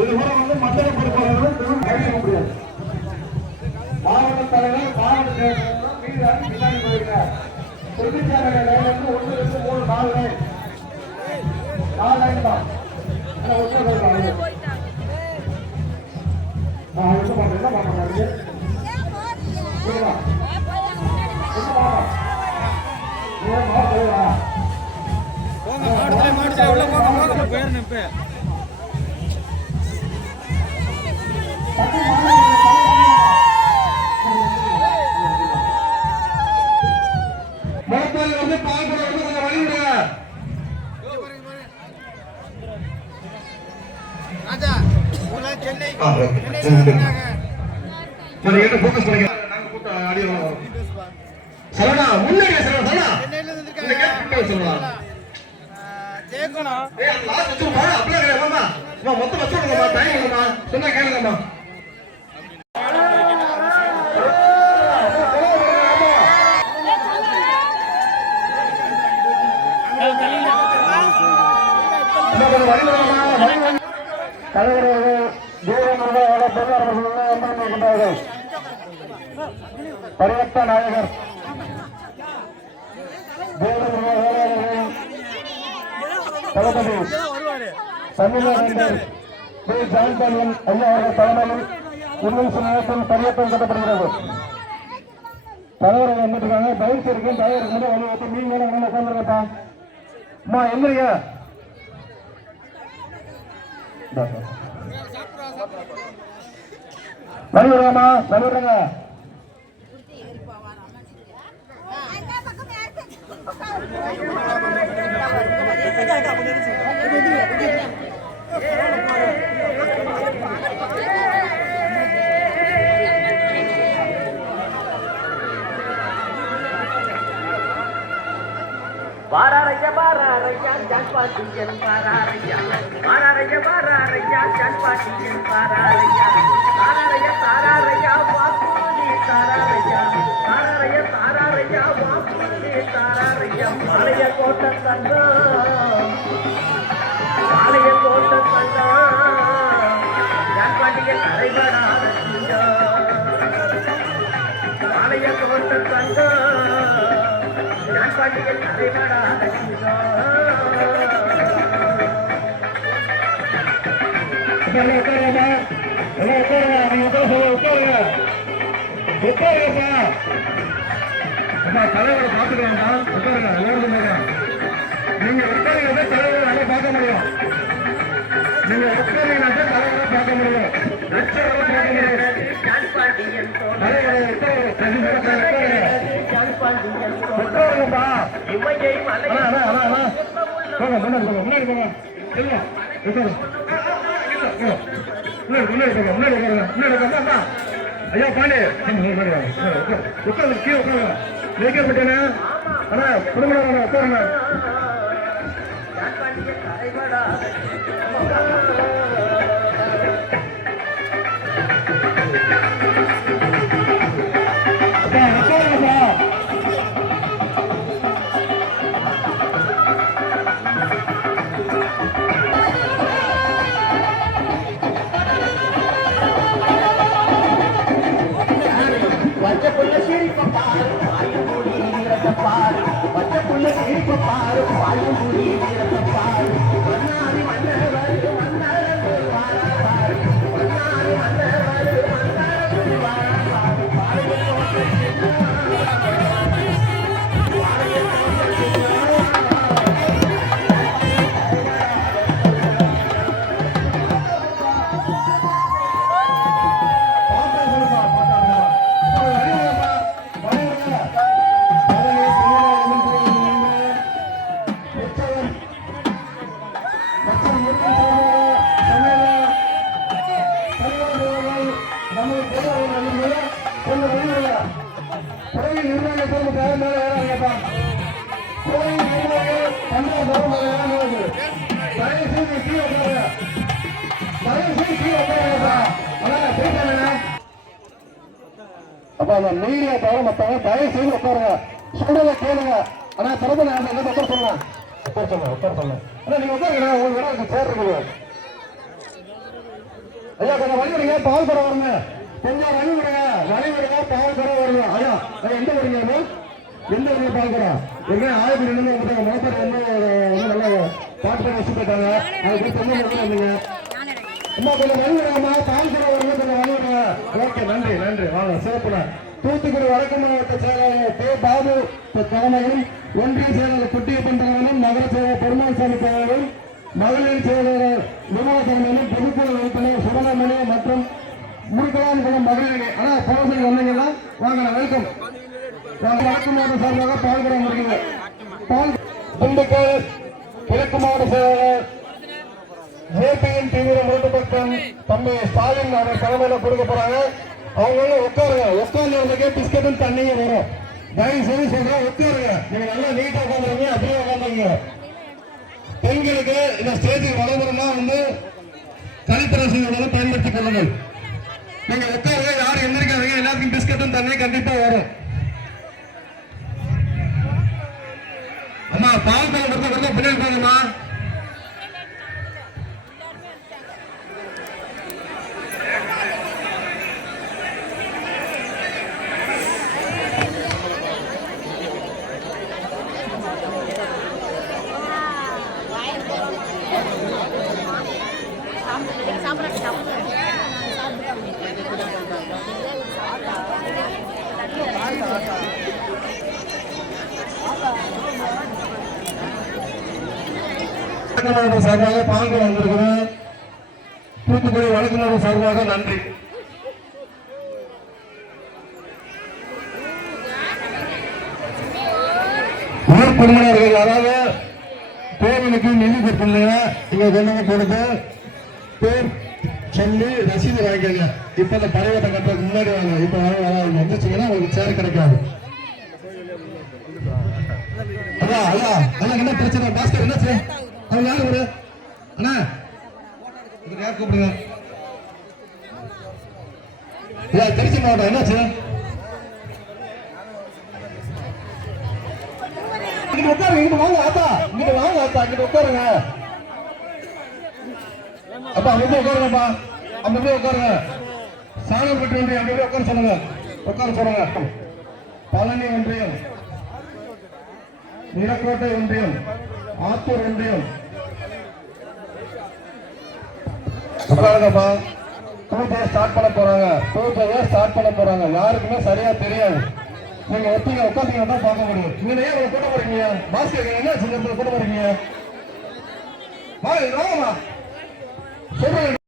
இது கூட வந்து மண்டல பொறுப்பாளர்களும் கைவிட முடியாது. மாவட்ட தலைவர் மாவட்ட செயலாளர் மீது அணி பின்னாடி போயிருங்க திருச்சியாளர் லைன் வந்து ஒன்று ரெண்டு மூணு நாலு லைன் நாலு லைன் தான். ஆனா ஒன்று வச்சுமா அப்படியே கிடையாது மாமா அம்மா மொத்தம் வச்சுடுங்கம்மா டைம் இல்லைம்மா சொன்னா கேளுங்கம்மா இன்னும் கொஞ்சம் வழி விடுங்கம்மா, வழி விடுங்க. தலைவர்கள் தூரம் அவர்கள் பரிவர்த்த நாயகர் தளபதி தமிழகங்கள் ஜான்பாலியன் ஐயா அவர்கள் தலைமையில் இன்னும் நேரத்தில் பரிவர்த்தம் கட்டப்படுகிறது தலைவர்கள் வந்துட்டு இருக்காங்க பயிற்சி இருக்கு தலைவருக்கு வலியுறுத்தி நீங்க என்ன உட்காந்துருக்கப்பா அம்மா எந்திரிங்க. வழி விடுங்கம்மா வழி விடுங்க வாராரையா ஜான்பாட்டியன் வாராரையா வாராரைய வாராரையா ஜான்பாட்டியன் வாராரையா தாராரைய தாராரையா வாக்குறுதி தாராரையா தாராரைய தாராரையா வாக்குறுதி தாராரையா மாலைய கோட்டை தங்கம் மாலைய கோட்டை தங்கம் ஜான்பாட்டியன் கரைபடாத மாலைய கோட்டை உட்காருங்கம்மா எல்லாம் உட்காருங்க நீங்க உட்கார சொல்ல உட்காருங்க உட்காருங்கப்பா அம்மா தலைவரை பார்த்துக்கலாம்மா உட்காருங்க எல்லாரும் சொன்னாங்க நீங்க உட்காருங்க தலைவரை நல்லா பார்க்க முடியும் நீங்க உட்காருங்க தலைவரை பார்க்க முடியும் உட்கார பார்க்க முடியும் ஜான்பாட்டியன் தலைவரை உட்காருங்க கண்டிப்பா உட்காருங்க ஜான்பாட்டியன் உட்காருங்கப்பா இமையை மலை அண்ணா அண்ணா அண்ணா அண்ணா போங்க முன்னாடி போங்க முன்னாடி போங்க. இல்ல உட்காரு முன்னாடி முன்னாடி போங்க முன்னாடி உட்காருங்க. முன்னாடி உட்காருங்க அண்ணா ஐயா பாண்டி உட்காந்து வாங்க கீழே உட்காருங்க வைக்கப்பட்டேனே அண்ணா குடும்பம் உட்காருங்க கோயில் நிர்வாக பொறுப்புக்காக ஏறாங்கப்பா கோயில் ஏறாங்க தயவு செய்து கீழே உட்காருங்க. தயவு செய்து கீழே உட்காருங்கப்பா அதான் பேசுறேன் அப்ப அந்த மீடியா தவிர மத்தவங்க தயவு செய்து உட்காருங்க. சொல்றத கேளுங்க. ஆனா திறந்த நான் என்ன உட்கார உட்கார சொல்லுங்க உட்கார சொல்லுங்க. ஆனா நீங்க உட்காருங்க உங்களுக்கு சேர் இருக்குது. ஐயா கொஞ்சம் வழி பால் வருங்க. கொஞ்சம் வழி விடுங்க வழி விடுங்க பால் கூட வருங்க ஐயா எந்த ஊருங்க எந்த ஊருங்க பால் கூட? எங்க ஆயிரத்தி ரெண்டு ஒருத்தவங்க மோசர் வந்து ஒரு நல்ல பாட்டு பண்ணி வச்சு போயிட்டாங்க அதுக்கு கொஞ்சம் வந்தீங்க? அம்மா கொஞ்சம் வழி விடுங்கம்மா பால் கூட வருங்க கொஞ்சம் வழி விடுங்க ஓகே நன்றி நன்றி. வாங்க சிறப்புல தூத்துக்குடி வடக்கு மாவட்ட செயலாளர் கே. பாபு தலைமையும் ஒன்றிய செயலாளர் குட்டியப்பன் தலைவரும் நகர செயலர் பெருமாள்சாமி தலைவரும் மகளிர் செயலாளர் விமலசரமனும் பொதுக்குழு உறுப்பினர் சுடலமணி மற்றும் முருகலான் குளம் மகளிர் ஆனா போலீஸ் வந்தீங்கன்னா வாங்க வெல்கம் வாங்க வடக்கு மாவட்ட சார்பாக பால்குடம் இருக்குது பால் திண்டுக்கல் கிழக்கு மாவட்ட செயலாளர் தீவிர முரட்டு பக்கம் தம்பி ஸ்டாலின் அவர் தலைமையில கொடுக்க போறாங்க. அவங்க உட்காருங்க. உட்கார்ந்து வந்தக்கே பிஸ்கட்டும் தண்ணியும் வரும். தயவு செய்து சொல்றேன் உட்காருங்க. நீங்க நல்லா நீட்டா உட்காந்துருங்க அப்படியே உட்காந்துருங்க பெண்களுக்கு இந்த ஸ்டேஜுக்கு வரணும்னா வந்து கழிப்பரசையோட பயன்படுத்திக் கொள்ளுங்கள். நீங்க உட்காருங்க யாரும் எந்திரிக்காதீங்க? எல்லாத்துக்கும் பிஸ்கட்டும் தண்ணி கண்டிப்பா வரும். அம்மா பால் பழம் கொடுத்த கொடுத்த பின்னாடி போங்கம்மா. சார்பாக பால்குடம் வந்திருக்கிறோம் தூத்துக்குடி வழக்கினர் சார்பாக நன்றி. ஊர் பொறுமையாளர்கள் யாராவது கோவிலுக்கு நிதி கொடுத்துருந்தீங்க இங்க கொண்டு கொடுத்து பேர் சொல்லி ரசீது வாங்கிக்கங்க. இப்ப இந்த பரிவட்டம் கட்டுறதுக்கு முன்னாடி வாங்க. இப்ப வர வராது வந்துச்சுங்கன்னா உங்களுக்கு சேர் கிடைக்காது. அண்ணா அண்ணா அண்ணா என்ன பிரச்சனை? பாஸ்கர் என்ன செய்ய அவங்க யாரு ஒரு அண்ணா இதுக்கு யார் கூப்பிடுங்க? ஐயா திருச்சி மாவட்டம் என்னாச்சு இங்கிட்டு உட்காருங்க இங்கிட்டு வாங்க ஆத்தா. இங்கிட்டு வாங்க ஆத்தா. இங்கிட்டு உட்காருங்க. அப்பா அமைதியா உட்காருங்கப்பா. அமைதியா உட்காருங்க. சாணப்பட்டி ஒன்றியம் அமைதியா உட்கார சொல்லுங்க. உட்கார சொல்லுங்க. பழனி ஒன்றியம் நிலக்கோட்டை ஒன்றியம் ஆத்தூர் ஒன்றியம். உட்காருங்கப்பா. பூஜையை ஸ்டார்ட் பண்ண போறாங்க. பூஜையை ஸ்டார்ட் பண்ண போறாங்க. யாருக்குமே சரியா தெரியாது. நீங்க ஒத்திங்க உட்காந்தீங்க தான் பார்க்க முடியும். நீங்க ஏன் இவ்வளவு கூட போறீங்க? பாஸ்கர் என்ன சின்ன கூட போறீங்க? வாங்க வாங்கம்மா சொல்றேன்